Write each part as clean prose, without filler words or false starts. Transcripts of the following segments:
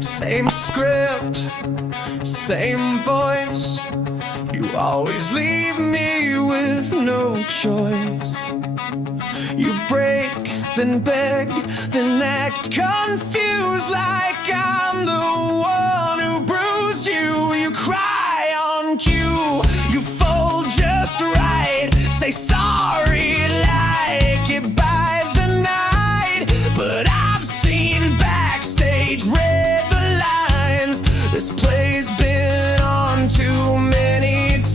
Same script, same voice. You always leave me with no choice. You break, then beg, then act confused, like I'm the one who bruised you. You cry on cue, you fold just right. Say sorry like it buys the night. But I've seen Backstage read the lines. This play's been on too many times.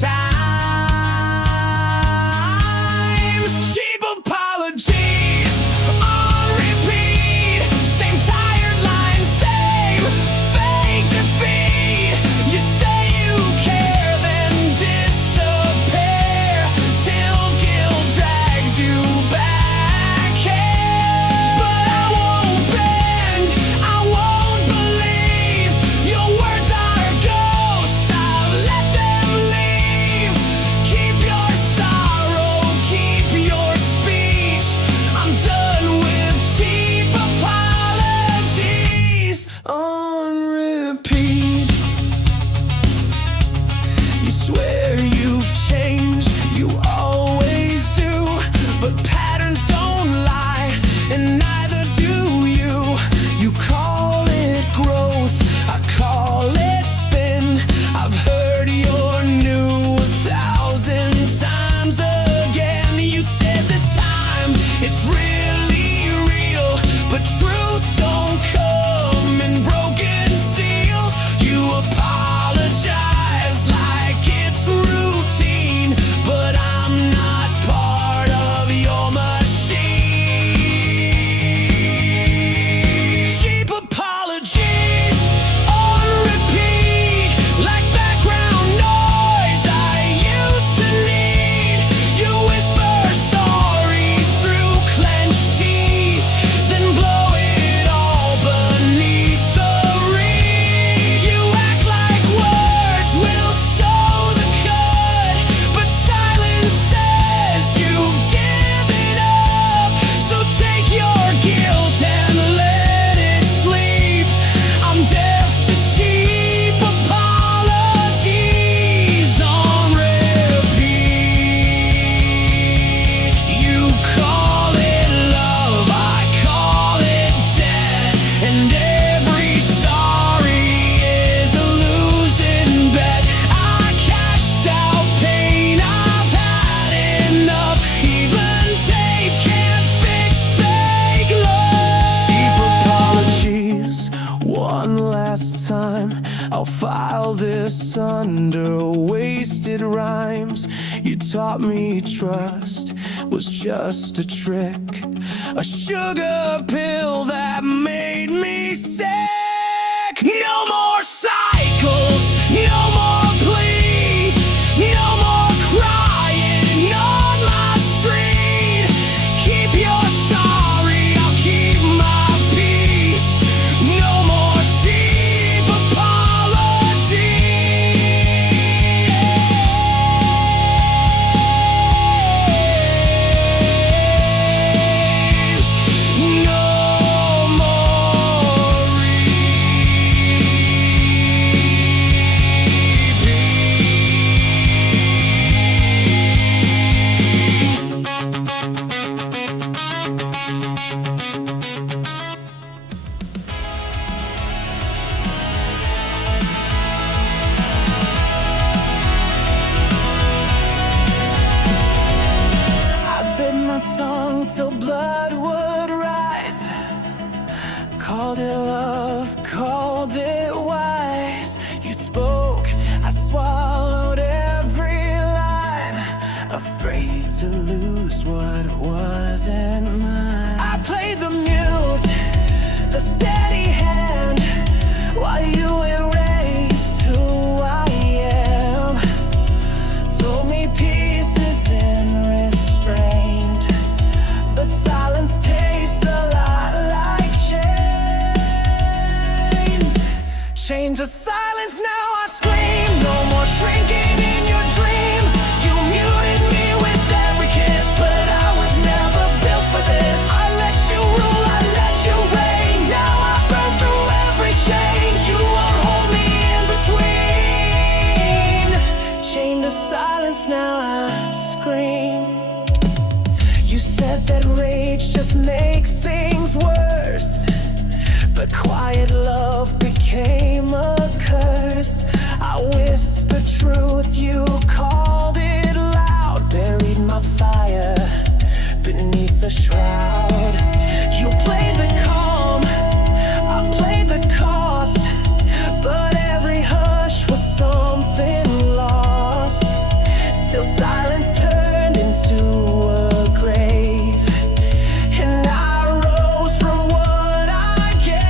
Cheap apologies on repeat. Same tired line, same fake defeat. You say you care, then disappear till guilt drags you back here. But I won't bend, I won't believe. Your words are ghosts, I've let them leave. Keep your sorrow, keep your speech. I'm done with cheap apologies on repeat. You swear you've changed, you always do. But patterns don't lie, and neither do you. You call it growth, I call it spin. I've heard you're new 1,000 times again. You said this time it's really real, but truth don't come in broken seals. You apologize like it's routine, but I'm not part of your machine. Cheap apologies on repeat, like background noise I used to need. You whisper sorry through clenched teeth, then blow it all beneath the reed. You act like words will sew the cut, but silence says you've given up. So take your guilt and let it sleep. I'm deaf to cheap apologies on repeat. You call it love, I call it debt, and every sorry is a losing bet. I cashed out pain, I've had enough. Even tape can't fix fake love. Cheap apologies, one last time. I'll file this under wasted rhymes. You taught me trust was just a trick, a sugar pill that made me sick. No more cycles, no more plea, no more crying on my street. Keep your sorry, I'll keep my peace. No more cheap apologies. No more I bit my tongue till blood would rise. Called it love, called it wise. You spoke, I swallowed every line, afraid to lose what wasn't mine. I played the mute, the steady hand, while you erased who I am. Told me peace isn't restrained, but silence tastes a lot like chains. Chained to silence, now I scream. No more shrinking in your dream. You muted me with every kiss, but I was never built for this. I let you rule said that rage just makes things worse, but quiet love became a curse. I whispered truth, you called it loud, buried my fire beneath the shroud. You played the calm, I played the cost, but every hush was something lost, till silence turned into a grave, and I rose from what I gave.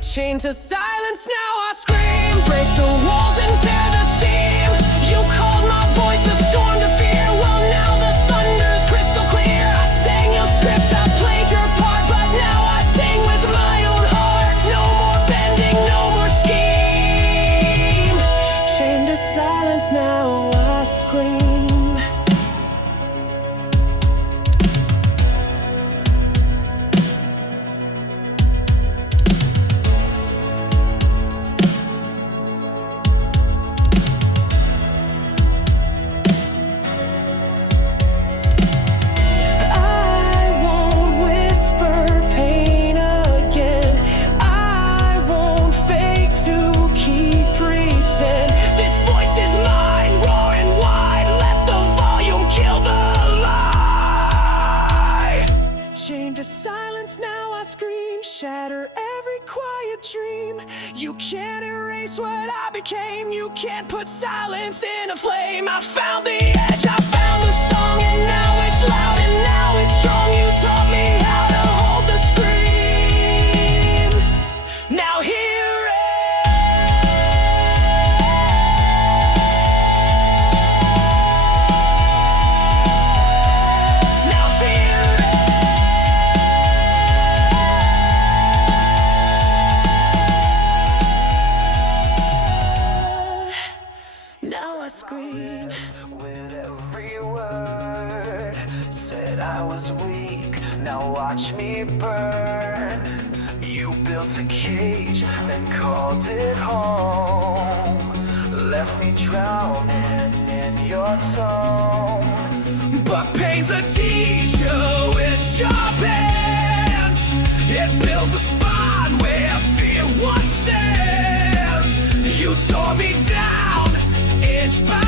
Chained to silence, now I scream, break the walls and tear the seam. You called my voice a storm to fear, well now the thunder's crystal clear. I sang your script, I played your part, but now I sing with my own heart. No more bending, no more scheme. Chained to silence, now I scream. Chained to silence, now I scream, shatter every quiet dream. You can't erase what I became, you can't put silence in a flame. I found the edge, I found the song, and now it's loud and now it's strong. You taught me how to hold the scream. Now hear I scream with every word. Said I was weak, now watch me burn. You built a cage and called it home, left me drowning in your tone. But pain's a teacher with sharp hands. It builds a spot where fear once stands. You tore me down inch by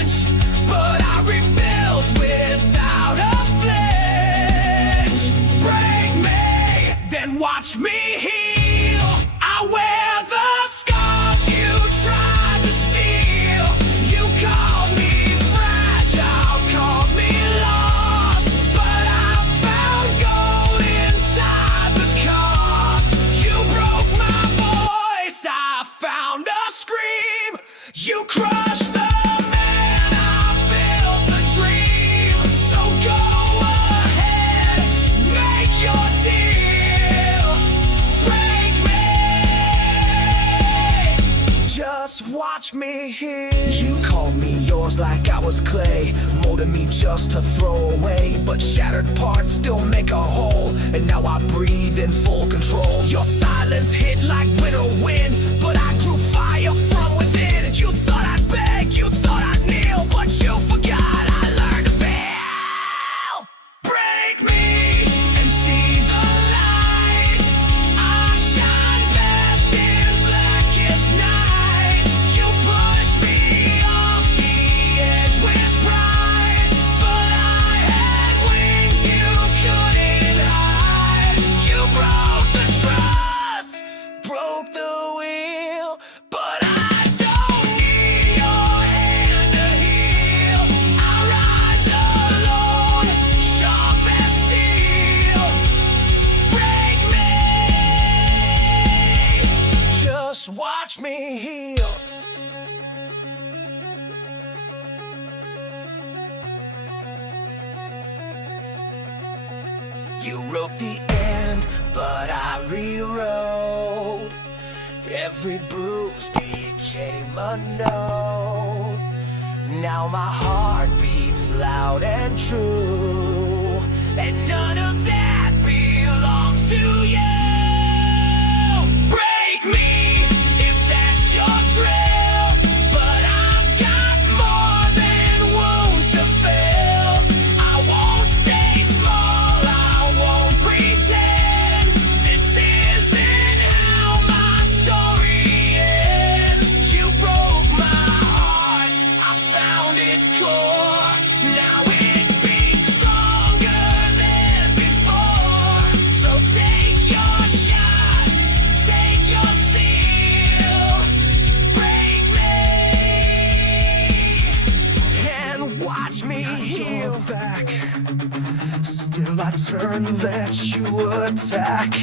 inch, but I rebuilt without a flinch. Break me, then watch me heal. I wear the scars you tried to steal. You called me fragile, called me lost, but I found gold inside the cost. You broke my voice, I found a scream. You crushed the man, I built the dream. So go ahead, make your deal. Break me, just watch me heal. You called me yours like I was clay, molded me just to throw away, but shattered parts still make a whole, and now I breathe in full control. Your silence hit like winter wind, but I grew fire from within. You thought I'd beg, you thought I'd kneel, but you forgot I learned to feel. Break me and see the light. I shine best in blackest night. You pushed me off the edge with pride, but I had wings you couldn't hide. You broke the trust, broke the wheel, but I don't need your hand to heal. I rise alone, sharp as steel. Break me, just watch me heal. You wrote the end, but I rewrote. Every bruise became a note. Now my heart beats loud and true, and none of that belongs to you. Break me if that's your thrill, but I've got more than wounds to fill. watch me heal. Your back, still I turn, let you attack.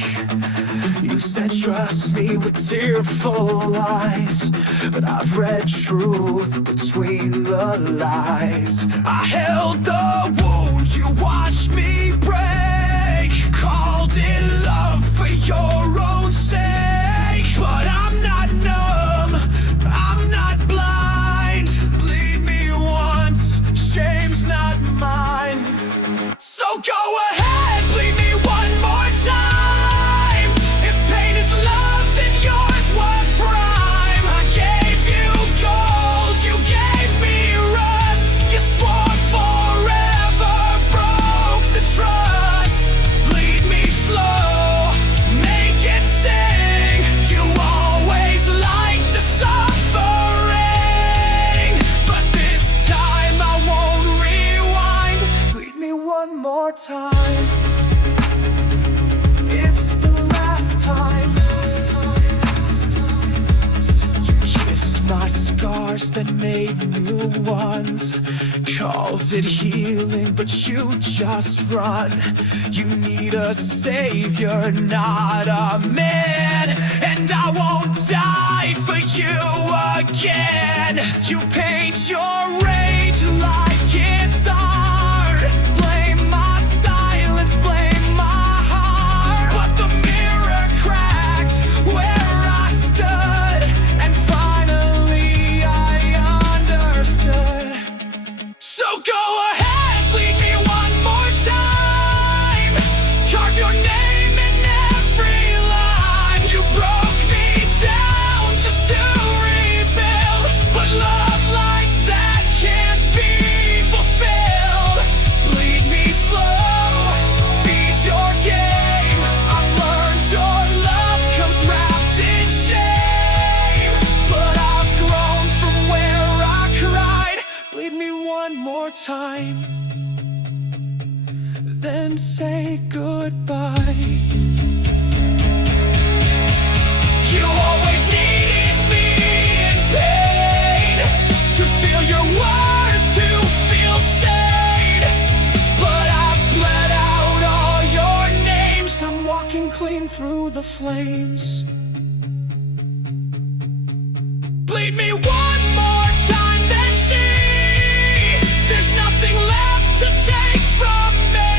You said trust me with tearful eyes, but I've read truth between the lies. I held the wound, you watched me break. Called it love for your own sake. But I'm not numb, I'm not blind. Bleed me once, shame's not mine. So go ahead, bleed me one more time. If pain is love, then yours was prime. I gave you gold, you gave me rust. You swore forever, broke the trust. Bleed me slow, make it sting. You always like the suffering, but this time I won't rewind. Bleed me one more time. It's the last time. You kissed my scars, then made new ones. Called it healing, but you just run. You need a savior, not a man. And I won't die for you again. You paint your rage like it's art. Blame my silence, blame my heart. But the mirror cracked where I stood, and finally I understood. So go ahead, bleed me one more time. Carve your name in every line. You broke me down just to rebuild, but love like that can't be fulfilled. Bleed me slow, feed your game. I've learned your love comes wrapped in shame, but I've grown from where I cried. Bleed me one more time, then say goodbye. You always needed me in pain, to feel your worth, to feel sane. But I've bled out all your names. I'm walking clean through the flames. Bleed me one more time, then see there's nothing left to take from me.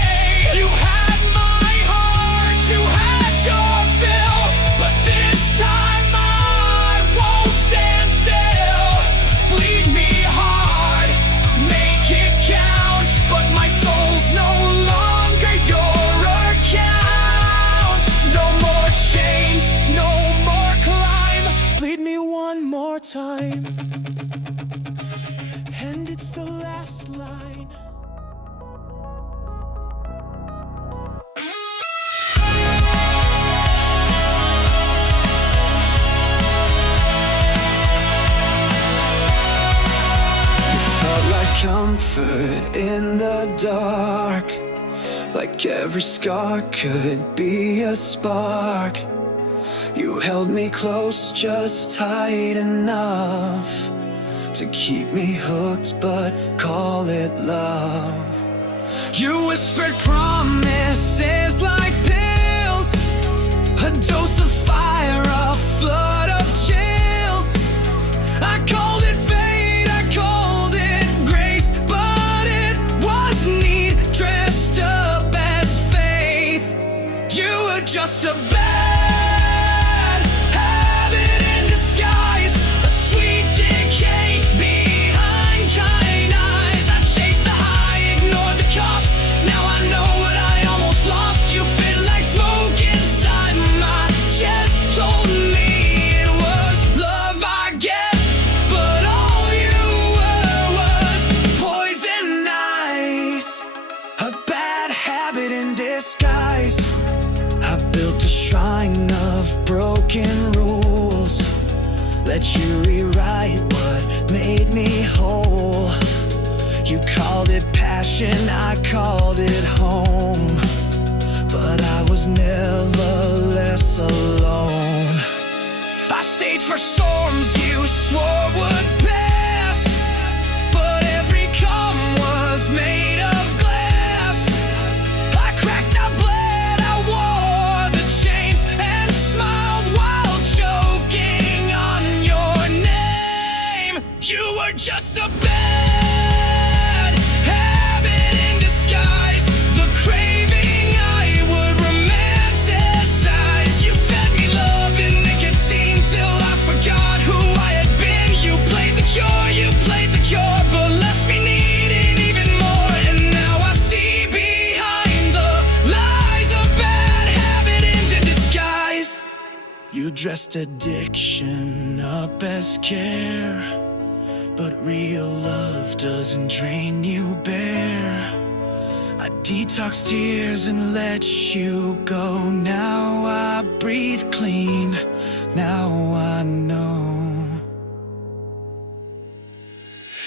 You had my heart, you had your fill, but this time I won't stand still. Bleed me hard, make it count, but my soul's no longer your account. No more chains, no more climb. Bleed me one more time, and it's the last line. You felt like comfort in the dark, like every scar could be a spark. You held me close, just tight enough to keep me hooked, but call it love. You whispered promises like pills, a dose of fire, a flood of chills. I called it fate, I called it grace, but it was need dressed up as faith. You were just a bad habit in disguise, a sweet decay behind kind eyes. I chased the high, ignored the cost. Now I know what I almost lost. You fit like smoke inside my chest. Told me it was love, I guess, but all you were was poison ice, a bad habit in disguise. I built a shrine of broken rules, let you rewrite what made me whole. You called it passion, I called it home, but I was never less alone. I stayed for storms you swore would pass, but every calm dressed addiction up as care, but real love doesn't drain you bare. I detox tears and let you go. Now I breathe clean, now I know.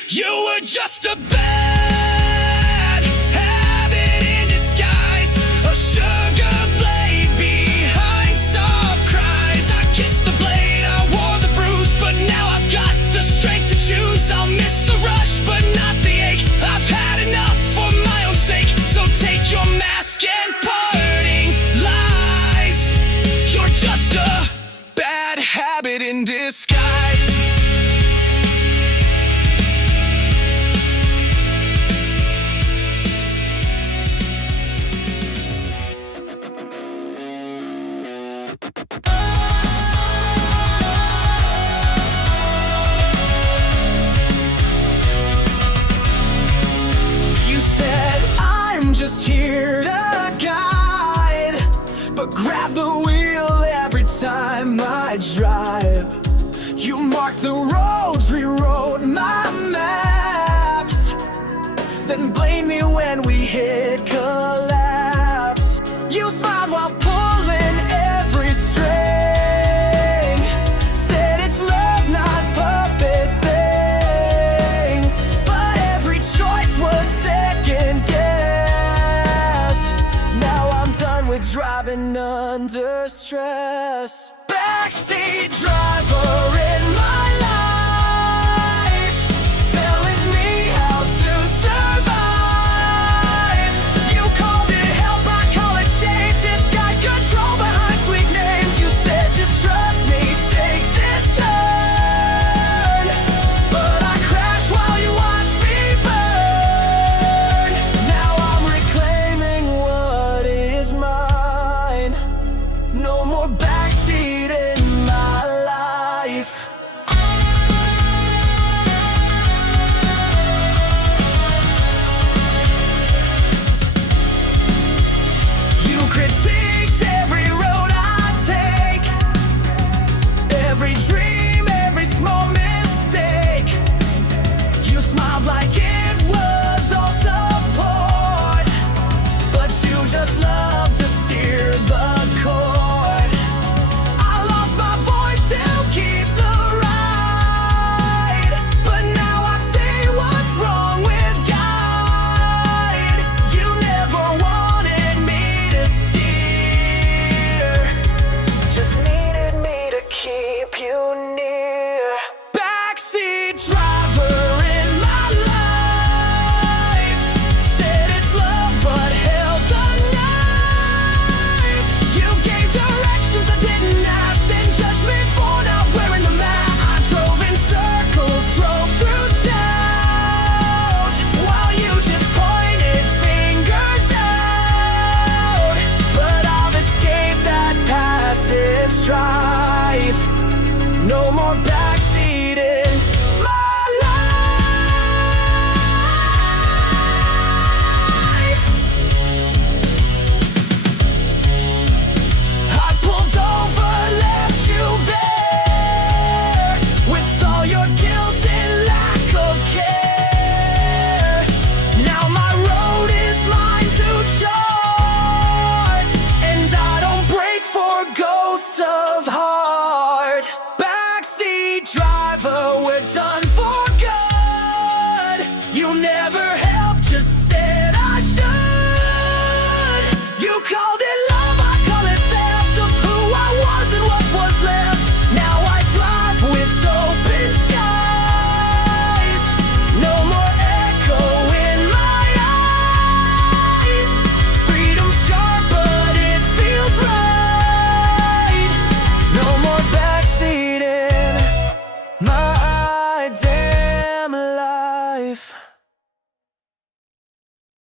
You were just a bad habit in disguise, a sugar blade behind soft cries. I kissed the blade, I wore the bruise, but now I've got the strength to choose. I'll miss the rush, but not the ache. I've had enough for my own sake, so take your mask and parting lies. You're just a bad habit in disguise. Just here to guide, but grab the wheel every time I drive. You mark the roads, rewrote my maps, then blame me when we hit collapse. You smiled while pulling every string, said it's love, not puppet things, but every choice was second guess. Driving under stress. Backseat drive.